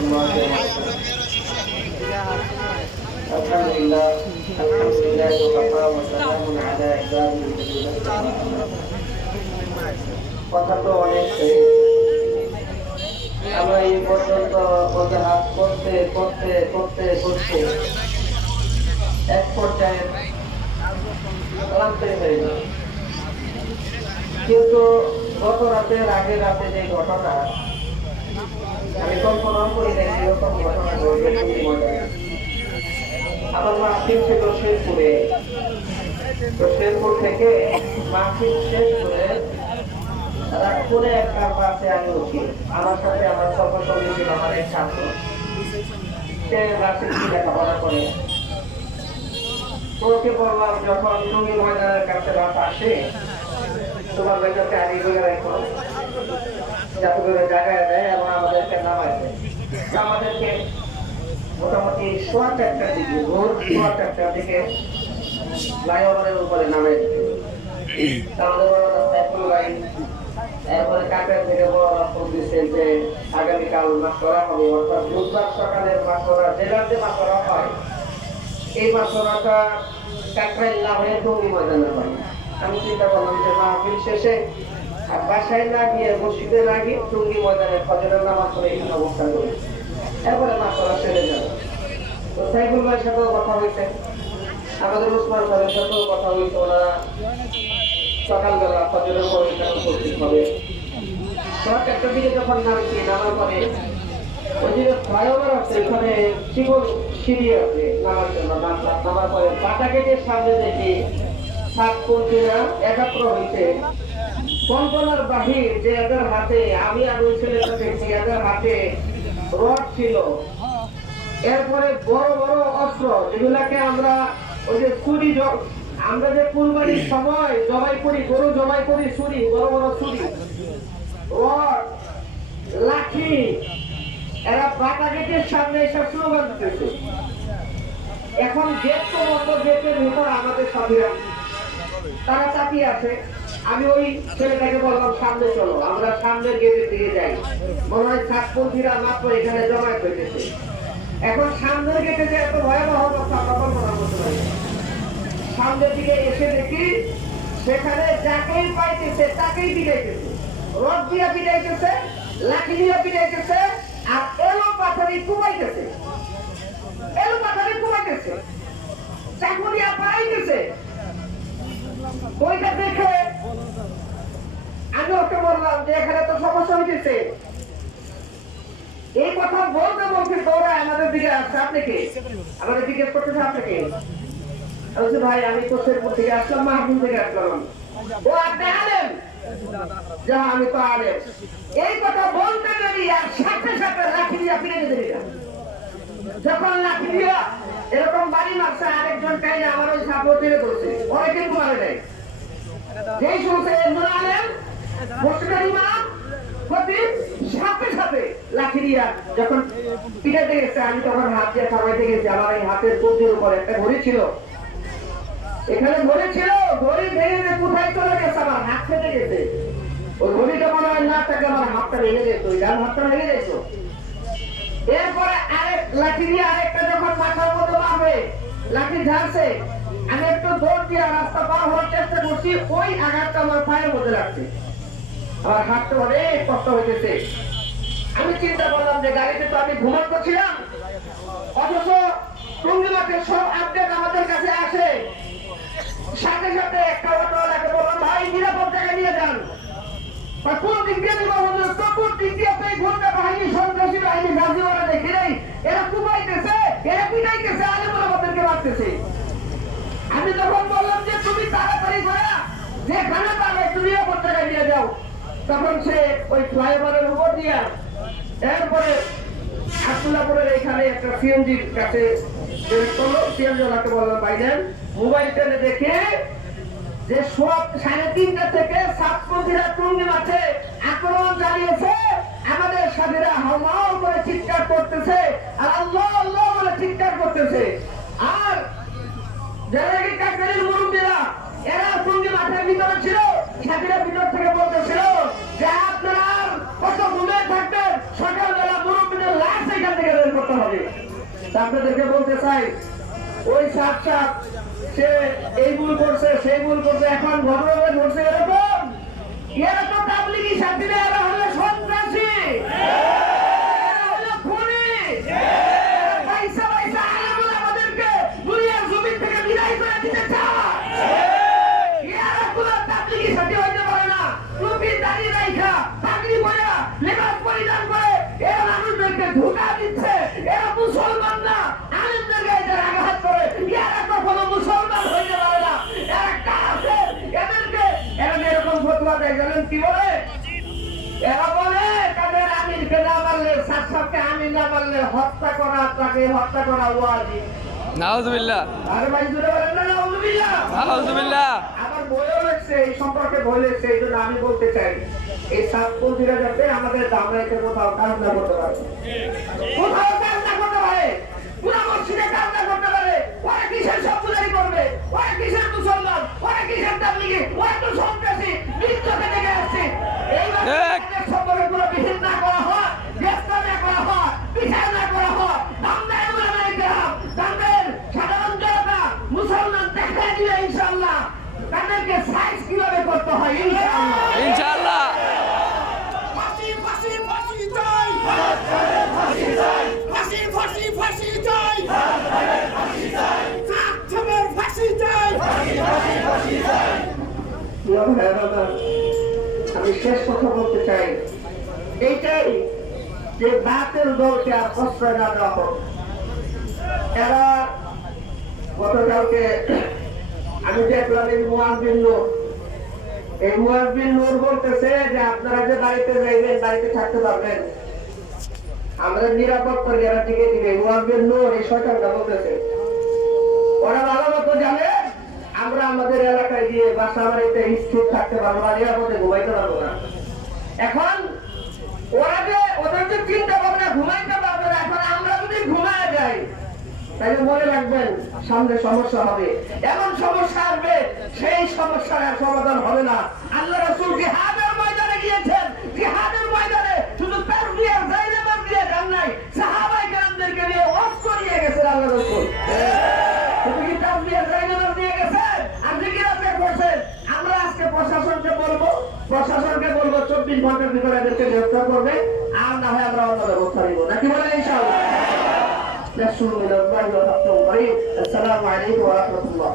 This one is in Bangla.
الله وبركاته. الحمد لله وكفى وسلام على عباده الذين اصطفى. কথা তো অনেক আমরা এই পর্যন্ত অজুহাত করতে করতে করতে করতে এক পর্যায়ে ক্লান্ত হয়ে যায়। কিন্তু গত রাতের আগের রাতে যে ঘটনা আমি কল্পনা করি না এরকম ঘটনা ঘটবে। আমার মাহফিল ছিল শেরপুরে, তো শেরপুর থেকে মাহফিল শেষ করে রাতপুরে একটা বাসে আমি উঠি। আমার সাথে আমার সহকর্মী ছিল আমার এক ছাত্র, সে বাসে লেখাপড়া করে। ওকে বললাম যখন টঙ্গী ময়দানের কাছে বাস আসে তোমার বেটাকে হারিয়ে বলে রাখো, যাতে করে জায়গায় দেয় এবং আমাদেরকে নামায় দেয়। আমাদেরকে মোটামুটি সোয়া চারটার দিকে, ভোর সোয়া চারটার দিকে ফ্লাইওভারের উপরে নামে এরপরে কাকের থেকে বড় রাস্তা দিচ্ছেন যে আগামীকাল মাছ করা হবে, অর্থাৎ বুধবার সকালের মাছ করা, জেলার যে মাছ করা হয় এই মাছ করাটা কাকরাইল না হয়ে টঙ্গী ময়দানে হয়। আমি চিন্তা করলাম যে মাহফিল শেষে আর বাসায় না গিয়ে মসজিদে না গিয়ে টঙ্গী ময়দানে ফজরের নামাজ পড়ে এখানে অবস্থান করি, এরপরে মাছ করা সেরে যাবে। তো সাইফুল ভাইয়ের সাথেও কথা হয়েছে, আমাদের ওসমান ভাইয়ের সাথেও কথা হয়েছে। ওনারা সকালবেলা ফজরের পরে এখানে উপস্থিত হবে। সকাল একটার দিকে যখন নামছি, নামার পরে ওই যে ফ্লাইওভার আছে ওখানে শিবর সিঁড়ি আছে নামার জন্য, নামার পরে পাটা গেটের সামনে দেখি ছাত্রীরা একাত্র হয়েছে। কল্পনার বাহির যে এদের হাতে, আমি আর ওই ছেলেটা দেখছি এদের হাতে রড ছিল, এরপরে বড় বড় অস্ত্র যেগুলাকে আমরা ওই যে ছুরি, আমরা যে কুরবানির সময় জবাই করি, গরু জবাই করি, ছুরি, বড় বড় ছুরি, রড, লাঠি, এরা পাটা গেটের সামনে এসব স্লোগান দিতেছে। এখন গেট তো বন্ধ, গেটের ভিতর আমাদের সাথীরা তারা তাকিয়ে আছে। আমি ওই ছেলেটাকে বললাম সামনে চলো, আমরা সামনের গেটের দিকে যাই। মনে হয় ছাত্রীরা মাত্র এখানে জমায়েত হয়েছে। এখন সামনের গেটে যে এত ভয়াবহ অবস্থা আমরা কল্পনা করতে পারি। সামনের দিকে এসে দেখি সেখানে যাকেই পাইতেছে তাকেই পিটাইতেছে, রড দিয়া পিটাইতেছে, লাঠি দিয়া পিটাইতেছে, আর এলো পাথরে কুমাইতেছে, এলো পাথরে কুমাইতেছে, চাকু দিয়া পাড়াইতেছে। ওইটা দেখে আমি ওকে বললাম যে এখানে তো সমস্যা হয়েছে। এই কথা বলতে বলতে দৌড়ায় আমাদের দিকে আসছে। আপনি কে? আমাদের জিজ্ঞেস করতেছে আপনি কে? ভাই আমি তো শেরপুর থেকে আসলাম, মাহফিল থেকে আসলাম। ও আপনি আলেম? যা আমি তো আলেম। এই কথা বলতে দেরি আর সাথে সাথে লাঠি দিয়া ফিরে দেরি। যখন লাঠি দিয়া এরকম বাড়ি মারছে, আরেকজন কাইলে আমার ওই সাপোর্ট দিয়ে করছে, ওরা কিন্তু মারে নাই। যেই শুনছে একজন আলেম, মসজিদের ইমাম, খতিব, সাথে সাথে লাঠি দিয়া যখন পিটাতে গেছে, আমি তখন হাত দিয়ে থামাইতে গেছি। আমার এই হাতের কবজির উপর একটা ঘড়ি ছিল, এখানে ঘড়ি ছিল, ঘড়ি ভেঙে কোথায় চলে গেছে, আমার হাত ফেটে গেছে। ওই ঘড়িটা মনে হয় না থাকে, আমার হাতটা ভেঙে যেত, ওই ডান হাতটা ভেঙে যেত। এরপরে আরেক লাঠি দিয়ে আরেকটা যখন মাথার মধ্যে মারবে, লাঠি ঝাড়ছে, আমি একটু দৌড় দিয়ে রাস্তা পার হওয়ার চেষ্টা করছি, ওই আঘাতটা আমার পায়ের মধ্যে লাগছে। আমার হাতটা অনেক কষ্ট হয়েছে। আমি চিন্তা করলাম যে গাড়িতে তো আমি ঘুমান করছিলাম, অথচ টঙ্গী মাঠের সব আপডেট আমাদের কাছে আসে। সাথে সাথে একটা অটোওয়ালাকে বললাম, ভাই নিরাপদ জায়গায় নিয়ে যান। কোন দিক দিয়ে দিব হুজুর? চতুর দিক দিয়ে পেয়ে ঘুরতে বাহিনী, সন্ত্রাসী বাহিনী, গাজীওয়ালা দেখি নেই, এরা কুমাইতেছে, এরা পিটাইতেছে, আলেমুল আমাদেরকে মারতেছে। আমি যখন বললাম যে তুমি তাড়াতাড়ি করে যেখানে পাবে একটু নিরাপদ জায়গায় নিয়ে যাও, তখন সে ওই ফ্লাইওভারের উপর দিয়া এরপরে আব্দুল্লাহপুরের এখানে একটা সিএনজির কাছে সিএনজি ওনাকে বললাম, ভাইজান মোবাইল টেনে দেখে যে সব 3:30 থেকে ছাত্রীরা টঙ্গী মাঠে আক্রমণ চালিয়েছে, আমাদের সাথীরা হাওমাও করে চিৎকার করতেছে আর আল্লাহ আল্লাহ বলে চিৎকার করতেছে। আর যারা কি কাকরাইল মুরব্বীরা, এরা টঙ্গী মাঠের ভিতরে ছিল, সাথীরা ভিতর থেকে বলতেছিল যে আপনারা কত ঘুমিয়ে থাকবেন, সকালবেলা মুরব্বীদের লাশ এখান করতে হবে। আপনাদেরকে বলতে চাই, ওই সাপ সে এই ভুল করছে সেই ভুল করছে, এখন ঘটনাটা ঘটছে এরকম, এরা তো তাবলিগি সাথী, এরা হলো সন্ত্রাসী, এরা হলো খুনি, পয়সা পয়সা আলামুল আমাদেরকে দুনিয়ার জমি থেকে বিদায় করে দিতে চায়। এরা কোনো তাবলিগি সাথী হইতে পারে না। টুপি দাঁড়িয়ে রাখা, পাগড়ি পরা, লেবাস পরিধান করে এরা মানুষদেরকে ধোঁকা দিচ্ছে। এরা মুসলমান না, আলেমদের গায়ে যারা আঘাত করে এরা কখনো মুসলমান হইতে পারে না। এরা কাফের, এরা এরকম ফতোয়া দেয়, জানেন কি বলে? এরা বলে তাদের আমিরকে না মারলে, সাতসাপকে আমির না মারলে হত্যা করা, তাকে হত্যা করা ওয়াজিব। নাউজুবিল্লাহ। আরে ভাই জুড়ে বলেন না নাউজুবিল্লাহ। নাউজুবিল্লাহ। আমার বইও লেখছে, এই সম্পর্কে বই লেখছে, এই জন্য আমি বলতে চাই এই সাতপন্থীরা যাতে আমাদের দামরাইতে কোথাও কাজ না করতে পারে, কোথাও কাজ না করতে পারে, পুরা মসজিদে কাজ না করতে পারে। ওরা কিসের সবগুলারি করবে, ওরা কিসের মুসলমান, ওরা কিসের তাবলিগি, ওরা তো সন্ত্রাসী, মৃত্যুকে দেখে আসছে। এইবার সম্পর্কে কোনো বিহিত না করা হয়, গ্রেফতার না করা হয়, বিচার না করা হয়, দামদায় উলামায়ে কেরাম, দামদায়ের সাধারণ জনতা মুসলমান দেখা দিলে ইনশাআল্লাহ তাদেরকে সাইজ কিভাবে করতে হয় ইনশাআল্লাহ। ইনশাআল্লাহ। ফাঁসি ফাঁসি ফাঁসি চাই, ফাঁসি চাই, ফাঁসি ফাঁসি ফাঁসি চাই, ফাঁসি চাই, সাতজনের ফাঁসি চাই, ফাঁসি ফাঁসি চাই। আমি শেষ কথা বলতে চাই, এইটাই যে বাতের দলকে আর প্রশ্রয় না দেওয়া হোক। এরা গতকালকে আমি দেখলাম এই মুয়াজ্জিন নূর, এই মুয়াজ্জিন নূর বলতেছে যে আপনারা যে বাড়িতে যাইবেন, বাড়িতে থাকতে পারবেন, আমরা নিরাপত্তার গ্যারান্টিকে দিবে। মুয়াজ্জিন নূর এই শয়তানটা বলতেছে, ওরা ভালো মতো জানে আমরা আমাদের এলাকায় গিয়ে বাসা বাড়িতে স্থির থাকতে পারবো না, নিরাপদে ঘুমাইতে পারবো না। এখন ওরা যে ওদের যে চিন্তা ভাবনা ঘুমাইতে পারবে না, এখন আমরা যদি ঘুমায় যাই তাহলে মনে রাখবেন সামনে সমস্যা হবে, এমন সমস্যা আসবে সেই সমস্যার আর সমাধান হবে না। আল্লাহ রাসূল জিহাদের ময়দানে গিয়েছেন, জিহাদের ময়দানে শুধু তাসবিহ আর জায়নামাজ দিয়ে যান নাই, সাহাবায়ে কেরামদেরকে নিয়ে অস্ত্র নিয়ে গেছেন আল্লাহ রাসূল। শুধু কি তাসবিহ আর জায়নামাজ নিয়ে গেছেন আর জিকির আজকার করছেন? আমরা আজকে প্রশাসনকে বলবো 24 ঘন্টার ভিতরে এদেরকে গ্রেফতার করবে, আর না হয় আমরা অন্য ব্যবস্থা নিব, নাকি বলেন ইনশাআল্লাহ। نشر من الله ورحمه الله. السلام عليكم ورحمه الله.